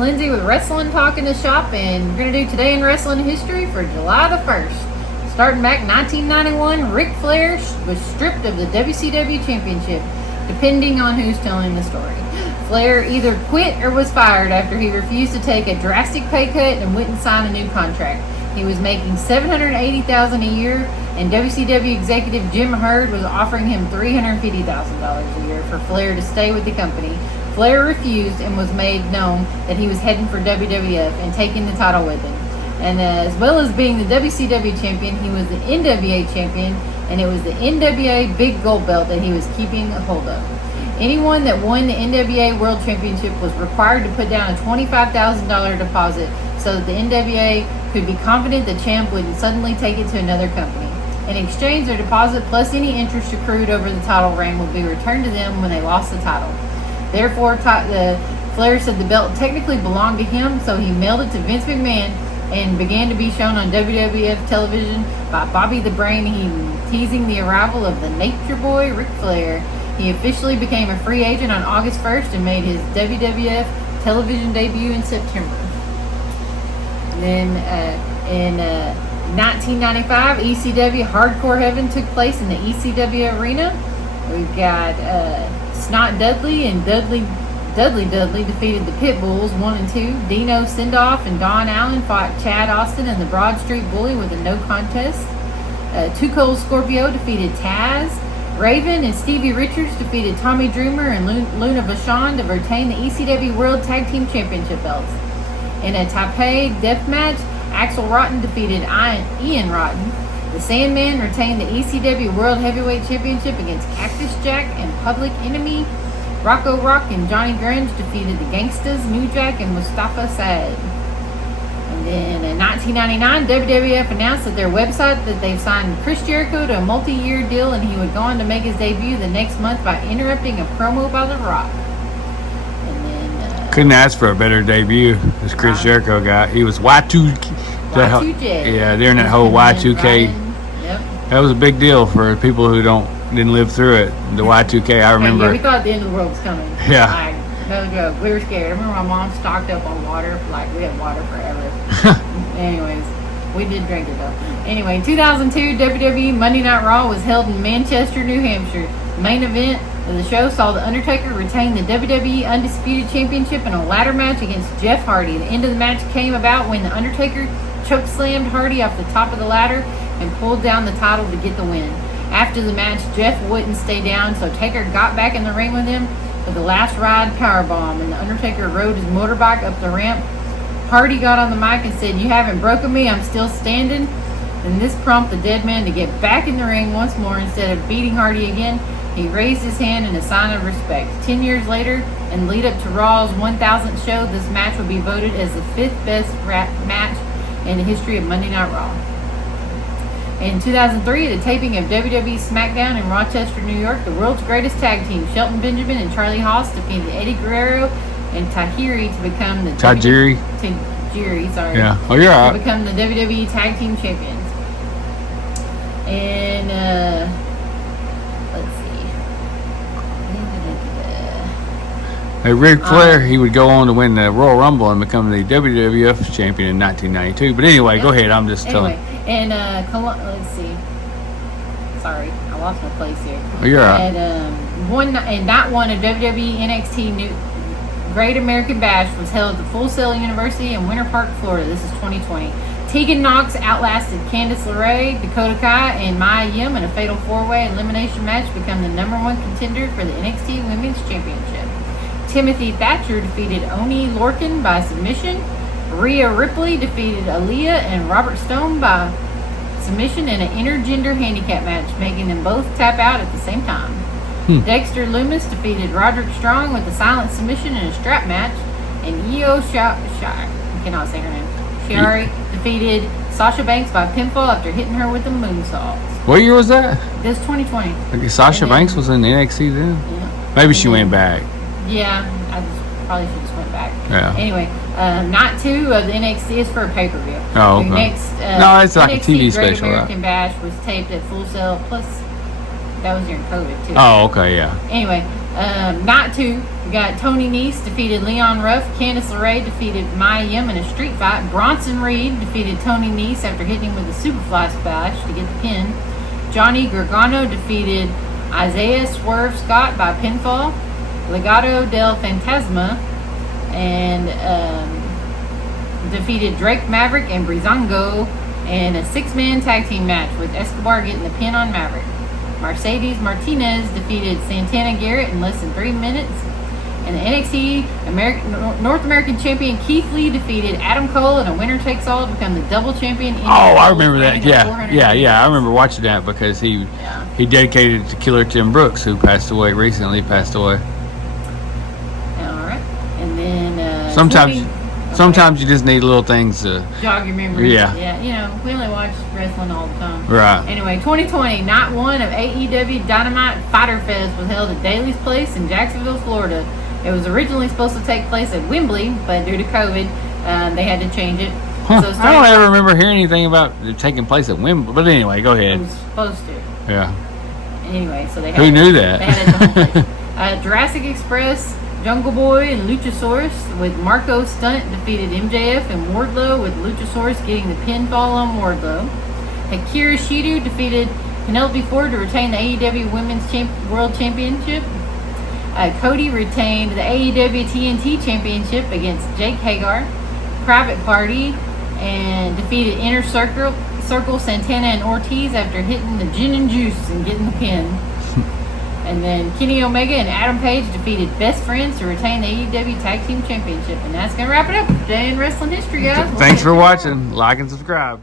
Lindsay with Wrestling Talk in the Shop, and we're going to do Today in Wrestling History for July the 1st. Starting back in 1991, Ric Flair was stripped of the WCW Championship, depending on who's telling the story. Flair either quit or was fired after he refused to take a drastic pay cut and wouldn't sign a new contract. He was making $780,000 a year, and WCW executive Jim Herd was offering him $350,000 a year for Flair to stay with the company. Flair refused and was made known that he was heading for WWF and taking the title with him. And as well as being the WCW champion, he was the NWA champion, and it was the NWA Big Gold Belt that he was keeping a hold of. Anyone that won the NWA World Championship was required to put down a $25,000 deposit so that the NWA could be confident the champ wouldn't suddenly take it to another company. In exchange, their deposit plus any interest accrued over the title reign would be returned to them when they lost the title. Therefore, Flair said the belt technically belonged to him, so he mailed it to Vince McMahon and began to be shown on WWF television by Bobby the Brain Heenan, teasing the arrival of the Nature Boy Ric Flair. He officially became a free agent on August 1st and made his WWF television debut in September. And then in 1995, ECW Hardcore Heaven took place in the ECW arena. We've got Snot Dudley and Dudley defeated the Pitbulls 1 and 2. Dino Sendoff and Don Allen fought Chad Austin and the Broad Street Bully with a no contest. Too Cold Scorpio defeated Taz. Raven and Stevie Richards defeated Tommy Dreamer and Luna Vachon to retain the ECW World Tag Team Championship belts. In a Taipei death match, Axel Rotten defeated Ian Rotten. The Sandman retained the ECW World Heavyweight Championship against Cactus Jack and Public Enemy. Rocco Rock and Johnny Grunge defeated the Gangstas, New Jack, and Mustafa Saad. And then in 1999, WWF announced at their website that they've signed Chris Jericho to a multi-year deal, and he would go on to make his debut the next month by interrupting a promo by The Rock. And then couldn't ask for a better debut as Chris Jericho got. He was Y2J. Yeah, during that whole Y2K. Yep. That was a big deal for people who didn't live through it. The Y2K, I remember. Yeah, we thought the end of the world was coming. Yeah. Like, no joke. We were scared. I remember my mom stocked up on water. Like, we had water forever. Anyways, we did drink it though. Anyway, in 2002, WWE Monday Night Raw was held in Manchester, New Hampshire. The main event of the show saw The Undertaker retain the WWE Undisputed Championship in a ladder match against Jeff Hardy. The end of the match came about when The Undertaker chokeslammed Hardy off the top of the ladder and pulled down the title to get the win. After the match, Jeff wouldn't stay down, so Taker got back in the ring with him for the last ride powerbomb, and The Undertaker rode his motorbike up the ramp. Hardy got on the mic and said, "You haven't broken me, I'm still standing." And this prompted the dead man to get back in the ring once more. Instead of beating Hardy again, he raised his hand in a sign of respect. 10 years later, and lead up to Raw's 1000th show, this match will be voted as the 5th best match in the history of Monday Night Raw. In 2003, the taping of WWE SmackDown in Rochester, New York, the world's greatest tag team, Shelton Benjamin and Charlie Haas, defeated Eddie Guerrero and Tahiri to become the Tajiri, sorry. Yeah. Oh, you're all right. To become the WWE Tag Team Champions. And let's see. Hey, Ric Flair, he would go on to win the Royal Rumble and become the WWF champion in 1992. But anyway, go ahead. I'm just telling. And let's see. Sorry, I lost my place here. Oh, you're all right. And night one of WWE NXT Great American Bash was held at the Full Sail University in Winter Park, Florida. This is 2020. Tegan Nox outlasted Candice LeRae, Dakota Kai, and Mia Yim in a fatal four-way elimination match, become the #1 contender for the NXT Women's Championship. Timothy Thatcher defeated Oni Lorcan by submission. Rhea Ripley defeated Aaliyah and Robert Stone by submission in an intergender handicap match, making them both tap out at the same time. Dexter Lumis defeated Roderick Strong with a silent submission in a strap match, and Io Shirai defeated Sasha Banks by pinfall after hitting her with a moonsault. What year was that? This 2020. Okay, Sasha Banks was in NXT then? Yeah. Maybe she went back. Yeah, I probably should just went back. Yeah. Anyway, night 2 of the NXT is for a pay-per-view. Oh, okay. Next, no, it's like NXT a TV Great special. American Bash was taped at Full Sail, plus that was during COVID too. Oh, okay, yeah. Anyway, Night 2, we got Tony Nese defeated Leon Ruff. Candice LeRae defeated Mia Yim in a street fight. Bronson Reed defeated Tony Nese after hitting him with a Superfly Splash to get the pin. Johnny Gargano defeated Isaiah Swerve Scott by pinfall. Legado del Fantasma and defeated Drake Maverick and Breezango in a 6-man tag team match, with Escobar getting the pin on Maverick. Mercedes Martinez defeated Santana Garrett in less than 3 minutes. And the NXT North American champion Keith Lee defeated Adam Cole in a winner-takes-all to become the double champion. Oh, I remember that. Yeah. I remember watching that because he dedicated it to Killer Tim Brooks, who recently passed away. All right. And then sometimes you just need little things to jog your memory. Yeah. Yeah, we only watch wrestling all the time. Right. Anyway, 2020, night 1 of AEW Dynamite Fighter Fest was held at Daly's Place in Jacksonville, Florida. It was originally supposed to take place at Wembley, but due to COVID, they had to change it. Huh. So I don't ever remember hearing anything about it taking place at Wembley. But anyway, go ahead. It was supposed to. Yeah. Anyway, so they had Who knew that? They had it the whole place. Jurassic Express, Jungle Boy, and Luchasaurus with Marco Stunt defeated MJF and Wardlow, with Luchasaurus getting the pinfall on Wardlow. Akira Shido defeated Penelope Ford to retain the AEW Women's World Championship. Cody retained the AEW TNT Championship against Jake Hagar. Private Party and defeated Inner Circle Santana and Ortiz after hitting the gin and juice and getting the pin. And then Kenny Omega and Adam Page defeated Best Friends to retain the AEW Tag Team Championship. And that's going to wrap it up for today in wrestling history, guys. Thanks for watching. Like and subscribe.